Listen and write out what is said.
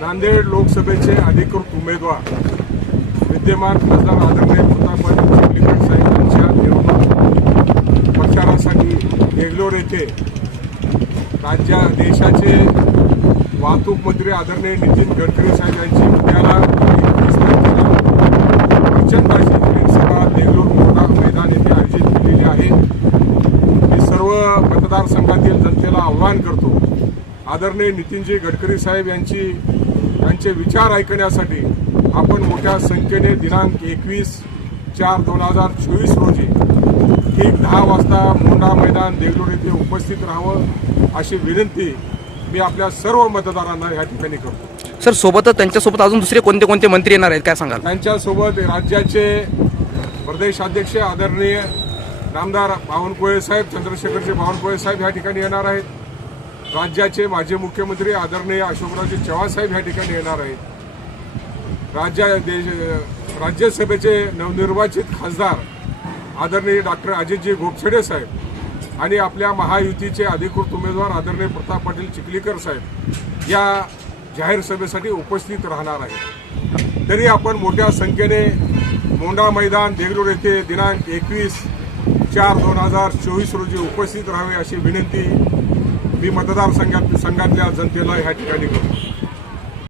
नांदेड लोकसभेचे अधिकृत उमेदवार विद्यमान खासदार आदरणीय प्रतापराव चिखलीकर साहेब यांच्या निवडणूक प्रचारासाठी बेंगलोर येथे राज्या देशाचे वाहतूक मंत्री आदरणीय नितीन गडकरी साहेब यांची उद्याला प्रचंड अशी सभा मोठा मैदान येथे आयोजित केलेली आहे. मी सर्व मतदारसंघातील जनतेला आव्हान करतो आदरणीय नितीनजी गडकरी साहेब यांची यांचे विचार ऐकण्यासाठी आपण मोठ्या संख्येने दिनांक एकवीस चार दोन हजार चोवीस रोजी ठीक दहा वाजता मोंडा मैदान देगलूर येथे उपस्थित राहावं अशी विनंती मी आपल्या सर्व मतदारांना या ठिकाणी करतो. सर सोबतच त्यांच्यासोबत अजून दुसरे कोणते कोणते मंत्री येणार आहेत? काय सांगाल? त्यांच्यासोबत राज्याचे प्रदेशाध्यक्ष आदरणीय नामदार बावनकुळे साहेब चंद्रशेखरचे बावनकुळे साहेब या ठिकाणी येणार आहेत. राज्याचे माजी मुख्यमंत्री आदरणीय अशोकरावजी चव्हाण साहेब या ठिकाणी येणार आहेत. राज्या देश राज्यसभेचे नवनिर्वाचित खासदार आदरणीय डॉक्टर अजितजी गोपछडे साहेब आणि आपल्या महायुतीचे अधिकृत उमेदवार आदरणीय प्रताप पाटील चिखलीकर साहेब या जाहीर सभेसाठी उपस्थित राहणार आहेत. तरी आपण मोठ्या संख्येने मोंडा मैदान देगलूर येथे दिनांक एकवीस चार दोन हजार चोवीस रोजी उपस्थित राहावे अशी विनंती मी मतदारसंघात संघातल्या जनतेला ह्या ठिकाणी करतो